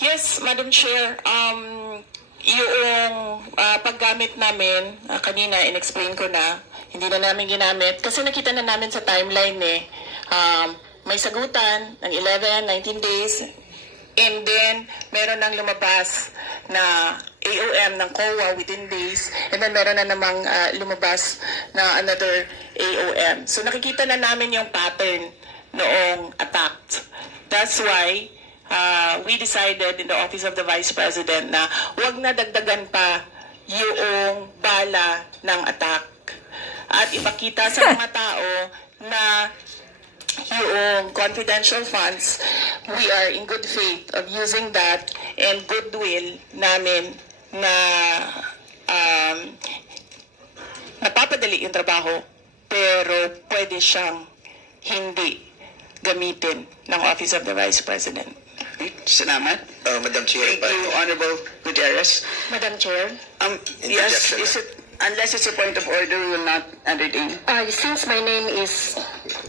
Yes, Madam Chair. Yung paggamit namin, kanina in-explain ko na, hindi na namin ginamit. Kasi nakita na namin sa timeline may sagutan ng 11, 19 days. And then, meron nang lumabas na AOM ng COA within days. And then, meron na namang lumabas na another AOM. So, nakikita na namin yung pattern noong attack. That's why we decided in the Office of the Vice President na wag na dagdagan pa yung bala ng attack. At ipakita sa mga tao na yung confidential funds, we are in good faith of using that and goodwill namin na napapadali yung trabaho pero pwede siyang hindi gamitin ng Office of the Vice President. Salamat. Madam Chair, Thank you, Honorable Gutierrez. Madam Chair? Yes, Interjection. unless it's a point of order, we will not entertain. Since my name is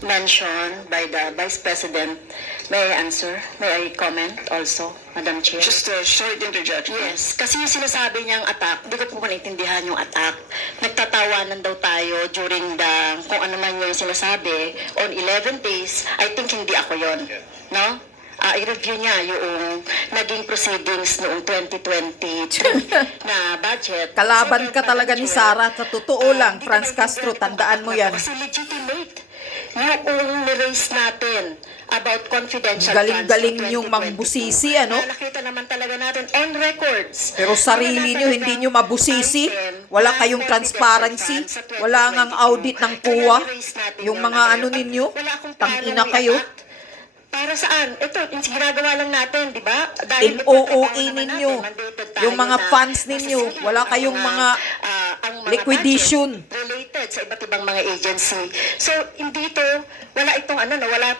mentioned by the Vice President, may I answer? May I comment also, Madam Chair? Just a short interjection. Yes, kasi yung sinasabi niyang attack, di ko po naintindihan yung attack. Nagtatawanan daw tayo during the, kung ano man yung sinasabi, on 11 days, I think hindi ako yon, no? I-review niya yung naging proceedings noong 2023 na budget. Kalaban ka talaga ni Sara. Sa totoo lang, Franz Castro, tandaan mo yan. Kasi legitimate yung niraise natin about confidential Galing-galing funds niyong noong 2022. mangbusisi, ano? Nakita naman talaga natin on records. Pero sarili niyo, hindi niyo mabusisi. Wala kayong transparency. Wala ngang audit ng COA. Yung mga ano ninyo, tangina kayo. Para saan? Ito, ginagawa lang natin, di ba? Dahil In-OOA ninyo. Yung mga funds ninyo, wala kayong mga liquidation. Related sa iba't ibang mga agency. So, hindi ito, wala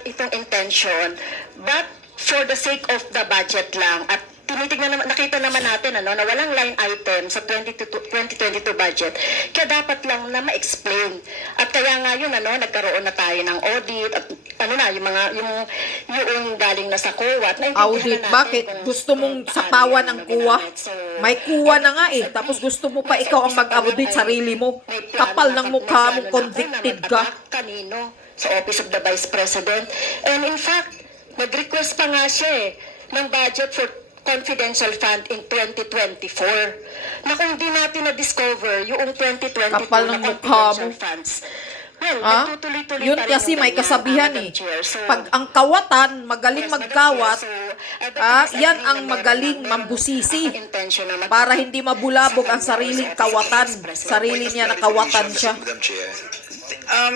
itong intention. But, for the sake of the budget lang, at tinitignan naman, nakita naman natin na walang line item sa 2022 budget. Kaya dapat lang na ma-explain. At kaya nga yun, nagkaroon na tayo ng audit at yung galing na sa COA. Audit, bakit? Gusto mong sapawan ang COA? May COA na nga eh. Tapos gusto mo pa ikaw ang mag-audit sarili mo. Kapal ng mukha mo, convicted ka. Kanino? Sa Office of the Vice President. And in fact, nag-request pa nga siya ng budget for confidential fund in 2024. Na kung di natin na-discover yung 2022 Kapal na ng mukha confidential mo. funds, well, nagtutuloy-tuloy Yun pa rin kasi yung may ganyan, kasabihan Madam eh. Chair. So, Pag ang kawatan, magaling yes, Madam magkawat, Chair. So, yan agree ang na magaling meron mambusisi. intention na Para hindi mabulabog ang sariling kawatan. Sarili niya na kawatan siya. Madam Chair.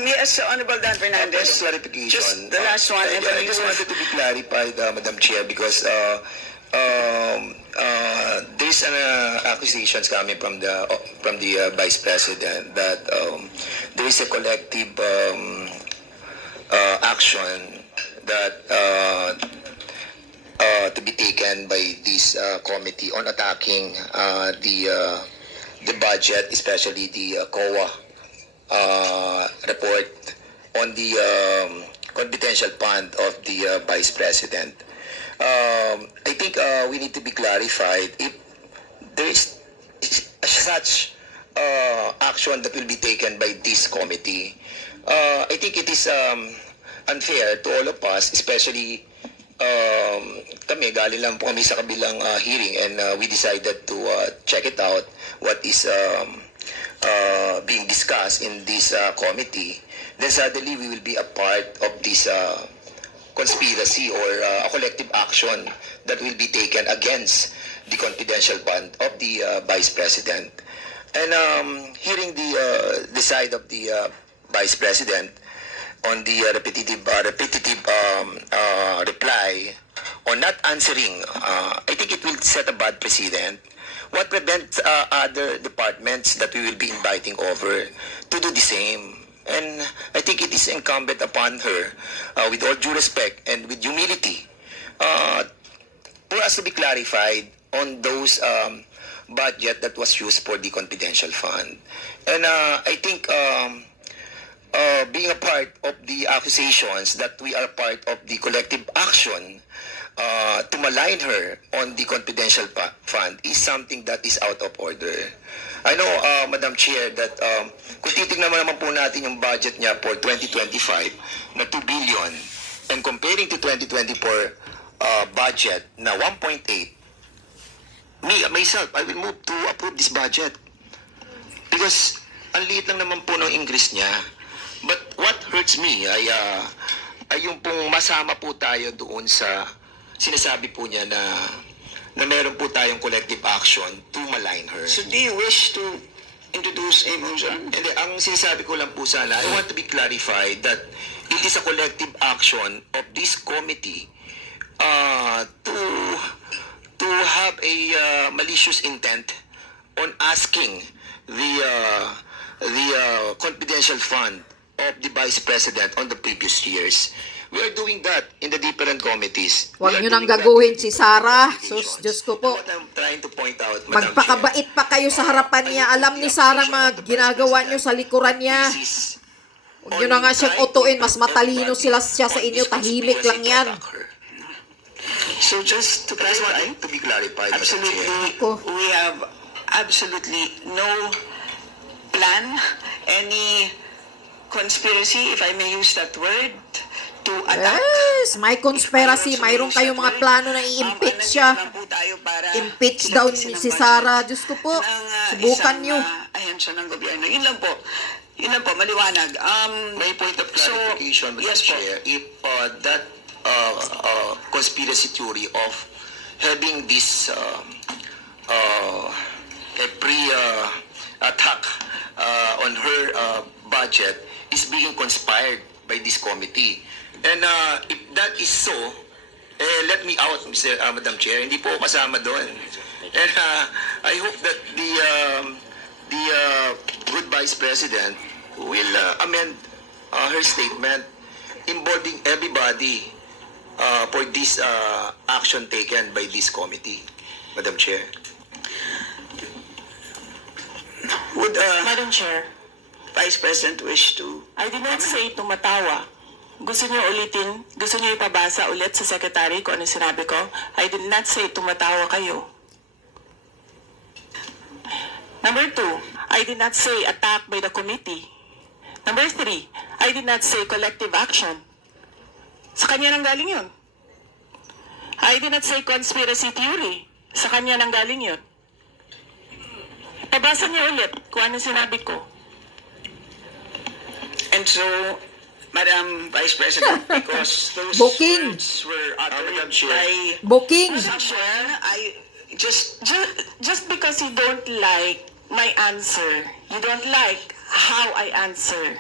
Yes, Honorable Dan Fernandez. Clarification. Just the last one. And then I just wanted to be clarified, Madam Chair, because there's accusations coming from the Vice President that there is a collective action that to be taken by this committee on attacking the budget, especially the COA report on the confidential fund of the Vice President. I think we need to be clarified if there is such action that will be taken by this committee. I think it is unfair to all of us, especially kami, galing lang po kami sa kabilang hearing and we decided to check it out what is being discussed in this committee. Then suddenly we will be a part of this conspiracy or a collective action that will be taken against the confidential fund of the Vice President. And hearing the side of the Vice President on the repetitive reply on not answering, I think it will set a bad precedent. What prevents other departments that we will be inviting over to do the same? And I think it is incumbent upon her, with all due respect and with humility, for us to be clarified on those budget that was used for the confidential fund. And I think being a part of the accusations that we are part of the collective action to malign her on the confidential fund is something that is out of order. I know, Madam Chair, that kung titignan naman po natin yung budget niya for 2025 na 2 billion and comparing to 2024 budget na 1.8, myself, I will move to approve this budget. Because ang liit lang naman po ng increase niya. But what hurts me ay yung pong masama po tayo doon sa sinasabi po niya na meron po tayong collective action to malign her. So do you wish to introduce a motion? And ang sinasabi ko lang po sana, I want to be clarified that it is a collective action of this committee to have a malicious intent on asking the confidential fund of the Vice President on the previous years. We are doing that in the different committees. Huwag nyo nang gaguhin si Sara. Sus, Diyos ko po. What I'm trying to point out, Madam Chair, Magpakabait pa kayo sa harapan niya. Alam ni Sara mga ginagawa nyo sa likuran niya. this is Huwag nyo na nga siyang utuin. Mas matalino siya sa inyo. Tahimik lang yan. So just to I just clarify, want to be clarified, Madam Chair. absolutely, Ako. we have absolutely no plan, any conspiracy, if I may use that word, to attack. Yes, may conspiracy. Mayroon kayong mga plano na i-impeach siya. Impeach daw si Sara. Diyos ko po. Subukan nyo. Ahensya ng gobyerno. Yun lang po. Yun lang po, maliwanag. May point of clarification, Madam yes po. Chair, if that conspiracy theory of having this a pre-attack on her budget is being conspired by this committee. And if that is so, let me out, Madam Chair. Hindi po ako kasama doon. And I hope that the good Vice President will amend her statement involving everybody for this action taken by this committee, Madam Chair. Would Madam Chair, Vice President wish to? I did not say tumatawa. Gusto niyo ulitin, gusto niyo ipabasa ulit sa secretary kung ano sinabi ko? I did not say tumatawa kayo. Number 2, I did not say attack by the committee. Number 3, I did not say collective action. Sa kanya nang galing yun. I did not say conspiracy theory. Sa kanya nang galing yun. Pabasa niyo ulit kung ano sinabi ko. And so, Madam Vice President, because those Booking. words were uttered Madam Chair. by Booking. Chair, I just Just because you don't like my answer, you don't like how I answer,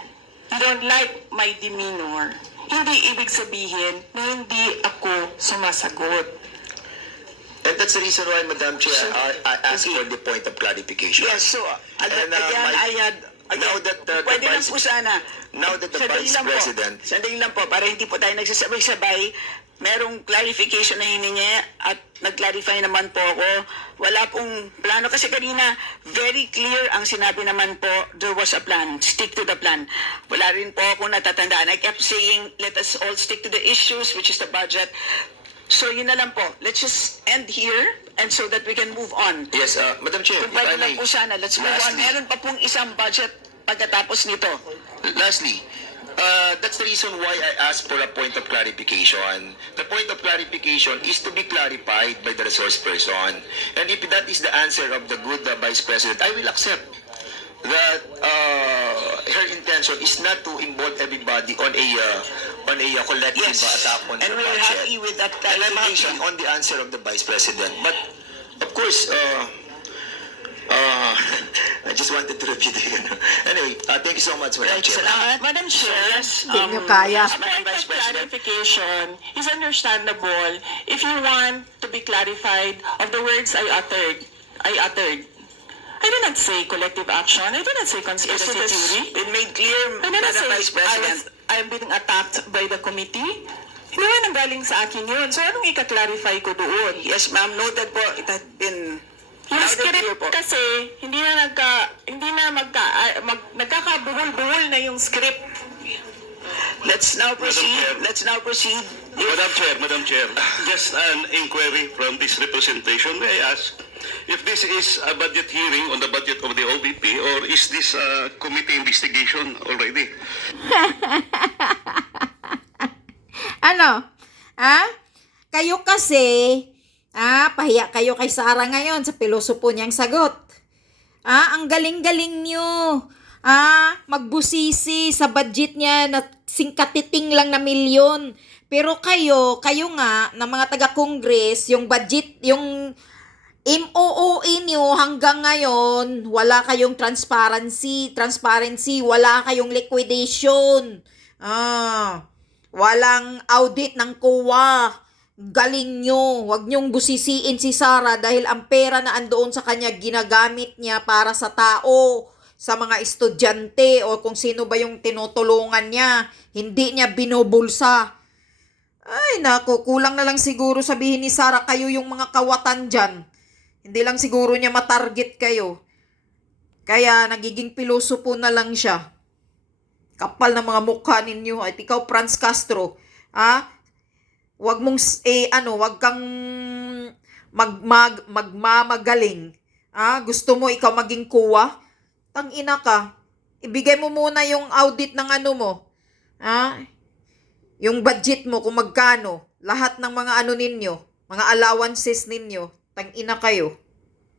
you don't like my demeanor, hindi ibig sabihin na hindi ako sumasagot. And that's the reason why, Madam Chair, I asked for the point of clarification. yes, so And, again, I had now that the pwede lang Vice- po sana. now that the Sandali Vice lang po. President- Sandali lang po, para hindi po tayo nagsasabay-sabay, merong clarification na hiningi at nag-clarify naman po ako. Wala pong plano kasi kanina, very clear ang sinabi naman po, there was a plan, stick to the plan. Wala rin po ako natatandaan. I kept saying, let us all stick to the issues, which is the budget. So yun na lang po. Let's just end here and so that we can move on. Yes, Madam Chair, Kung if I pwede lang may, po sana, let's move on. Lastly. Meron pa pong isang budget pagkatapos nito. lastly, that's the reason why I asked for a point of clarification. The point of clarification is to be clarified by the resource person. And if that is the answer of the good Vice President, I will accept that her intention is not to involve everybody on a collective Yes, attack on and the we're budget. happy with that And I'm happy clarification. on the answer of the Vice President. But, of course, I just wanted to repeat it. Anyway, thank you so much, Madam Chair. Salamat. Madam Chair, Hindi nyo kaya. a point of clarification is understandable if you want to be clarified of the words I uttered. I did not say collective action. I did not say Yes, conspiracy it has theory. been made clear, I did not Madam say Vice President. I am being attacked by the committee. Hindi naman nanggaling sa akin yun. So anong ika-clarify ko doon? Yes, ma'am, noted po. It had been Yung loud and clear script po. kasi nagkakabuhol-buhol na yung script. Let's now proceed. Let's now proceed. Madam Chair, just an inquiry from this representation. May I ask if this is a budget hearing on the budget of the OVP or is this a committee investigation already? Ano? Kayo kasi, pahiya kayo kay Sara ngayon sa pilosopo niyang sagot. Ang galing-galing niyo. Magbusisi sa budget niya na singkatiting lang na milyon. Pero kayo nga, na mga taga-Congress, yung budget, yung MOOE niyo hanggang ngayon, wala kayong transparency, wala kayong liquidation. Walang audit ng COA. Galing nyo. Huwag nyong busisiin si Sara dahil ang pera na andoon sa kanya ginagamit niya para sa tao, sa mga estudyante o kung sino ba yung tinutulungan niya. Hindi niya binubulsa. Ay, naku, kulang na lang siguro sabihin ni Sara kayo yung mga kawatan dyan. Hindi lang siguro niya matarget kayo. Kaya nagiging pilosopo na lang siya. Kapal ng mga mukha ninyo. At ikaw, Franz Castro, wag mong, wag kang magmamagaling. Gusto mo ikaw maging kuwa? Tangina ka. Ibigay mo muna yung audit ng ano mo. Yung budget mo kung magkano. Lahat ng mga ano ninyo, mga allowances ninyo. Tangina kayo.